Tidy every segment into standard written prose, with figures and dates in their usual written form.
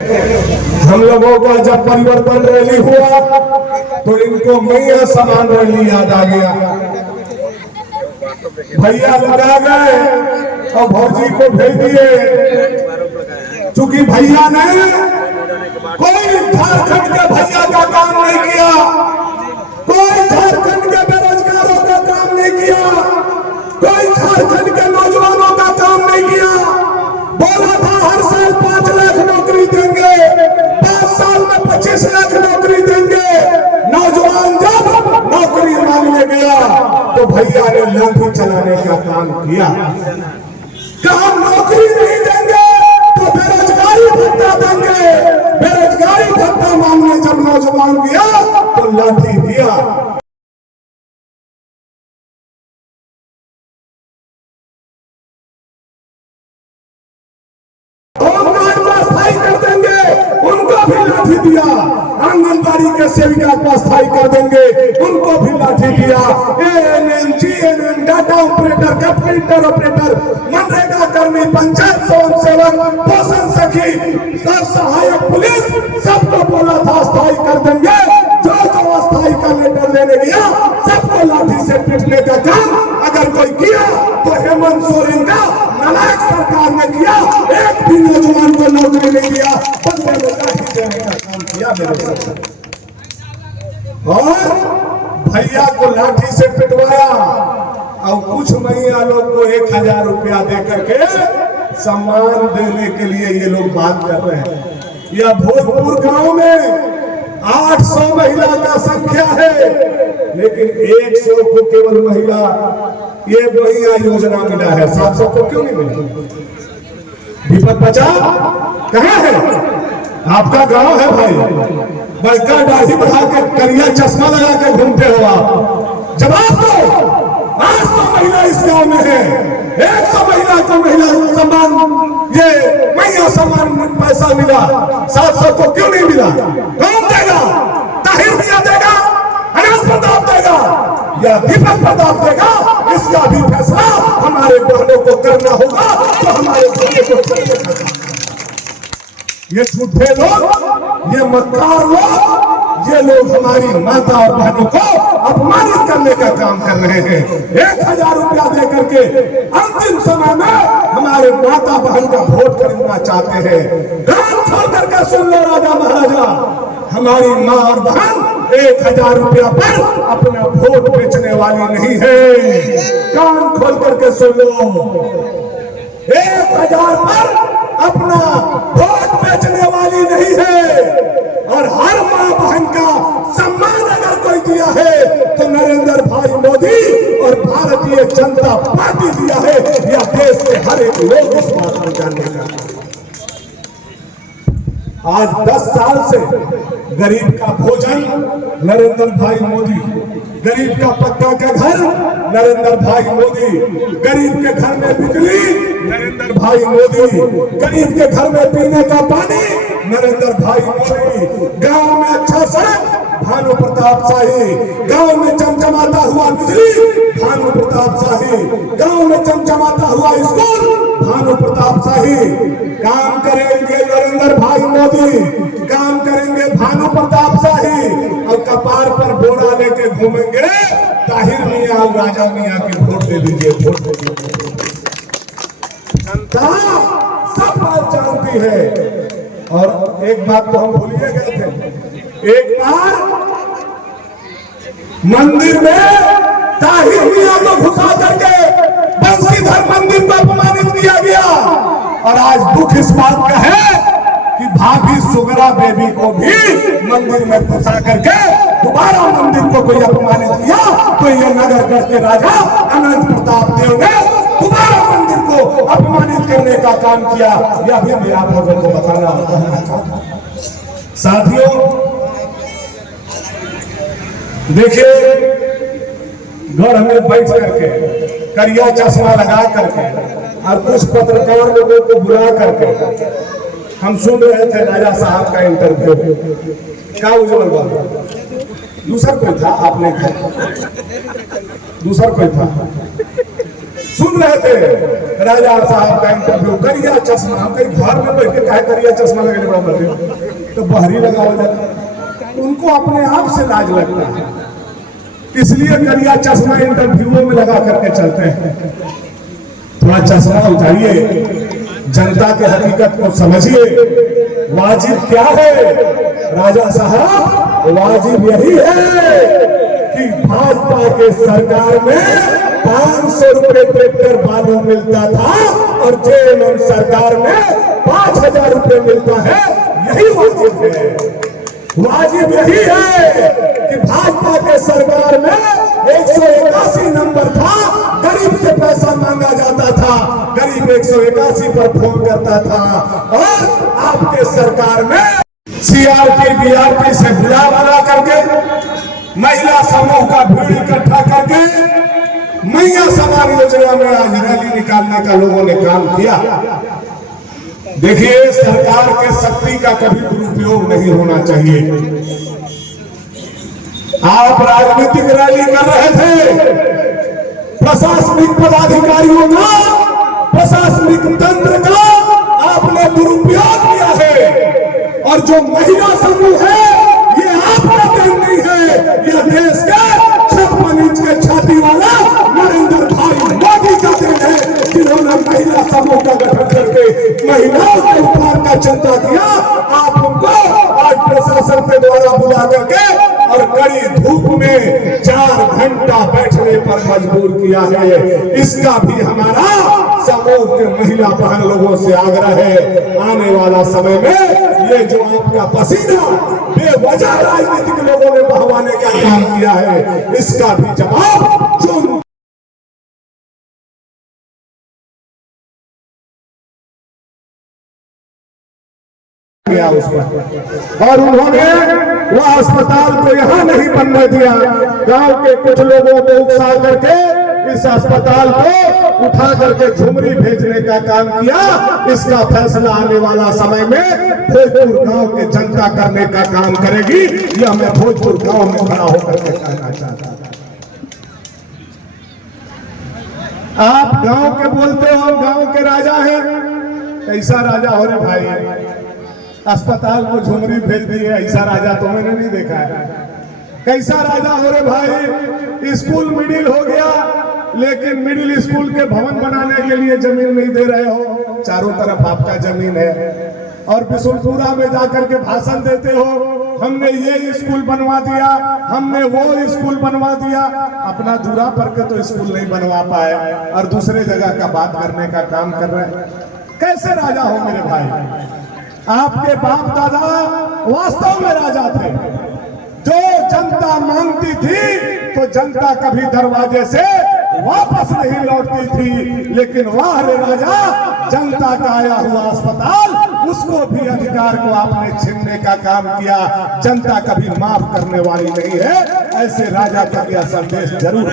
हम लोगों का जब परिवर्तन रैली हुआ तो इनको मैया समान रैली याद आ गया। भैया लगा गए और भौजी को भेज दिए, चूंकि भैया ने कोई झारखंड के भैया का काम नहीं किया, कोई झारखंड के बेरोजगारों का काम नहीं किया, कोई झारखंड के नौजवानों का काम नहीं किया। बोला था हर साल 5 लाख नौकरी देंगे, 5 साल में 25 लाख नौकरी देंगे। नौजवान जब नौकरी मांगने गया तो भैया ने लाठी चलाने का काम किया। कहा नौकरी नहीं देंगे तो बेरोजगारी भत्ता देंगे। बेरोजगारी भत्ता मांगने जब नौजवान गया तो लाठी दिया। दिया आंगनबाड़ी के सेविका को स्थायी कर देंगे, उनको भी लाठी दिया। ANM, GNM, data operator, computer operator, MNREGA कर्मी, पंचायत स्वयंसेवक, पोषण सखी, सहायक पुलिस, सबको बोला था स्थायी कर देंगे। जो अस्थायी का लेटर लेने गया सबको लाठी से पीटने का काम अगर कोई किया तो हेमंत सोरेन का नालायक सरकार ने किया। एक भी नौजवान को नौकरी नहीं दिया, बंदे को लाठी देने का काम किया मेरे साथ। और भैया को लाठी से पिटवाया और कुछ मैया लोग को 1000 रुपया दे करके सम्मान देने के लिए ये लोग बात कर रहे हैं। यह भोजपुर गांव में 800 महिला का संख्या है, लेकिन 100 को केवल महिला ये मैया योजना मिला है, 700 को क्यों नहीं मिला? दीपक बचाओ कहाँ है? आपका गांव है भाई, बड़का दाढ़ी बढ़ा के करिया चश्मा लगा के घूमते हो आप। जवाब दो। 800 महिला इस गांव में है, 100 महिला को महिला सम्मान, ये मैया सम्मान पैसा मिला, 700 को क्यों नहीं मिला? कौन देगा? ताहिर मियां देगा, अनंत प्रताप देगा या दीपक प्रताप देगा? इसका भी फैसला हमारे बहनों को करना होगा। तो हमारे बहनों को करने का, ये झूठे लोग, ये मक्कार लोग, ये लोग हमारी माता और बहनों को अपमानित करने का काम कर रहे हैं। 1000 रुपया दे करके अंतिम समय में हमारे माता बहन का वोट खरीदना चाहते हैं। कान खोल करके सुन लो राजा महाराजा, हमारी माँ और बहन 1000 रुपया पर अपना वोट बेचने वाली नहीं है। कान खोल करके सुन लो, 1000 पर अपना वोट बेचने वाली नहीं है। और हर माँ बहन का सम्मान अगर कोई दिया है तो नरेंद्र भाई मोदी और भारतीय जनता पार्टी दिया है। यह देश के हर एक लोग इस बात को जानने का। आज 10 साल से गरीब का भोजन नरेंद्र भाई मोदी, गरीब का पक्का का घर नरेंद्र भाई मोदी, गरीब के घर में बिजली नरेंद्र भाई मोदी, गरीब के घर में पीने का पानी नरेंद्र भाई मोदी, गांव में अच्छा सड़क भानु प्रताप शाही, गांव में चमचमाता हुआ बिजली भानु प्रताप शाही, गांव में चमचमाता हुआ स्कूल भानु प्रताप शाही। काम करेंगे नरेंद्र भाई मोदी, काम करेंगे भानु प्रताप शाही, और कपार पर बोरा लेके घूमेंगे ताहिर मियां और राजा मियां की वोट दे दीजिए, वोट दे दीजिए। जनता सब बात जानती है। और एक बात तो हम भूलिए गए थे, एक बार मंदिर में ताहिर मियां को घुसा करके बंसीधर मंदिर को अपमानित किया गया। और आज दुख इस बात का है कि भाभी सुगरा बेबी को भी मंदिर में घुसा करके दोबारा मंदिर को कोई अपमानित किया। तो ये नगरगढ़ के राजा अनंत प्रताप देव ने दोबारा मंदिर को अपमानित करने का काम किया। यह भी मैं आप लोगों को बताना चाहता हूं। साथियों देखिए, गढ़ में बैठ करके करिया चश्मा लगा करके और कुछ पत्रकार लोगों को बुला करके हम सुन रहे थे राजा साहब का इंटरव्यू। क्या उज्जवल बात, दूसरा कोई था, आपने दूसरा कोई था। सुन रहे थे राजा साहब का इंटरव्यू। करिया चश्मा, कई घर में बैठ के कहे करिया चश्मा लगे बड़ा बड़े तो बहरी लगा हो जाता, उनको अपने आप से लाज लगता है, इसलिए करिया चश्मा इंटरव्यूओं में लगा करके चलते हैं। थोड़ा चश्मा उठाइए, जनता के हकीकत को समझिए। वाजिब क्या है राजा साहब? वाजिब यही है कि भाजपा के सरकार में 500 रुपए ट्रैक्टर बालू मिलता था और जेएमएम सरकार में 5000 रुपए मिलता है, यही वाजिब है। वाजिब यही है कि भाजपा के सरकार में 181 नंबर था, गरीब से पैसा मांगा जाता था, गरीब 181 पर फोन करता था, और आपके सरकार में सीआरपी बीआरपी से बुला बना करके महिला समूह का भीड़ इकट्ठा करके मैया समान योजना में आज रैली निकालने का लोगों ने काम किया। देखिए, सरकार के शक्ति का कभी दुरुपयोग नहीं होना चाहिए। आप राजनीतिक रैली कर रहे थे, प्रशासनिक पदाधिकारियों का, प्रशासनिक तंत्र का आपने दुरुपयोग किया है, और जो महिला समूह है ये आपका देन नहीं है, यह देश के 56 इंच के छाती वाला नरेंद्र भाई मोदी का देन है, जिन्होंने महिला समूह का गठन करके महिलाओं के उत्थान का चिंता किया। आपको आज प्रशासन के द्वारा बुला करके और कड़ी धूप में 4 घंटा बैठने पर मजबूर किया है। इसका भी हमारा समूह के महिला बहन लोगों से आग्रह है, आने वाला समय में ये जो आपका पसीना बेवजह राजनीतिक लोगों ने बहवाने का काम किया है, इसका भी जवाब जो उस पर, और उन्होंने वह अस्पताल को यहाँ नहीं बनने दिया। गांव के कुछ लोगों को उकसा करके इस अस्पताल को उठा करके झुमरी भेजने का काम किया। इसका फैसला आने वाला समय में भोजपुर गांव के जनता करने का काम करेगी। यह मैं भोजपुर गांव में खड़ा होकर के कहना चाहता हूं। आप गांव के बोलते हो, गांव के राजा हैं, कैसा राजा हो रे भाई? अस्पताल को झुमरी भेज दी है, ऐसा राजा तो मैंने नहीं देखा है। कैसा राजा हो रे भाई? स्कूल मिडिल हो गया, लेकिन मिडिल स्कूल के भवन बनाने के लिए जमीन नहीं दे रहे हो। चारों तरफ आपका जमीन है, और बिशुनपुरा में जाकर के भाषण देते हो, हमने ये स्कूल बनवा दिया, हमने वो स्कूल बनवा दिया। अपना दूरा पर के तो स्कूल नहीं बनवा पाए और दूसरे जगह का बात करने का काम कर रहे हैं। कैसे राजा हो मेरे भाई? आपके बाप दादा वास्तव में राजा थे। जो जनता मांगती थी तो जनता कभी दरवाजे से वापस नहीं लौटती थी, लेकिन वाह रे राजा, जनता का आया हुआ अस्पताल, उसको भी अधिकार को आपने छीनने का काम किया। जनता कभी माफ करने वाली नहीं है। ऐसे राजा का यह संदेश जरूर।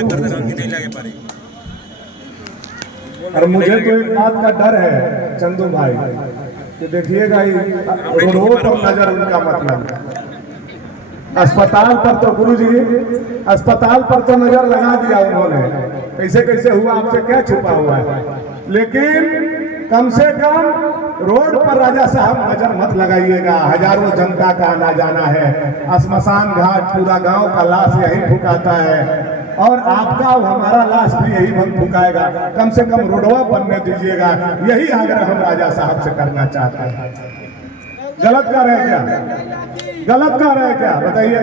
और मुझे तो एक बात का डर है चंदू भाई, कि देखिएगा रोडों पर नजर उनका मतलब, अस्पताल पर तो गुरुजी, अस्पताल पर तो नजर लगा दिया उन्होंने, कैसे कैसे हुआ, आपसे क्या छुपा हुआ है। लेकिन कम से कम रोड पर राजा साहब नजर मत लगाइएगा। हजारों जनता का आना जाना है, श्मशान घाट पूरा गांव का लाश यही फुकाता है, और आपका और हमारा लाश भी यही फुकाएगा। कम से कम रोडवा बनने दीजिएगा। यही आग्रह हम राजा साहब से करना चाहते हैं। गलत कर रहे हैं क्या? गलत कर रहे हैं क्या? बताइए।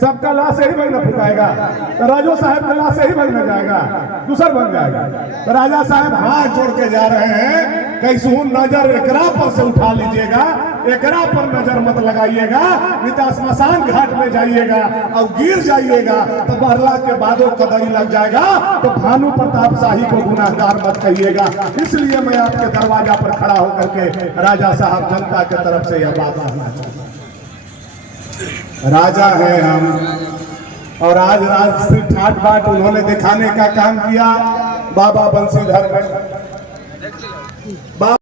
सबका लाश यही बनना फुकाएगा तो राजो साहब का लाश यही बनने जाएगा, दूसरा बन जाएगा। तो राजा साहब हाथ जोड़ के जा रहे हैं, कैसे नजर एकरा पर से उठा लीजिएगा, एकरा पर नजर मत लगाइएगा। नहीं तो श्मशान घाट में जाइएगा और गिर जाइएगा तो बहला के बादों कदरी लग जाएगा। तो भानु प्रताप शाही को गुनाहगार मत कहिएगा। इसलिए मैं आपके दरवाजा पर खड़ा होकर के राजा साहब जनता के तरफ से यह बात कहना चाहता हूं। राजा है हम, और आज राजश्री ठाट बाट उन्होंने दिखाने का काम किया। बाबा बंसीधर में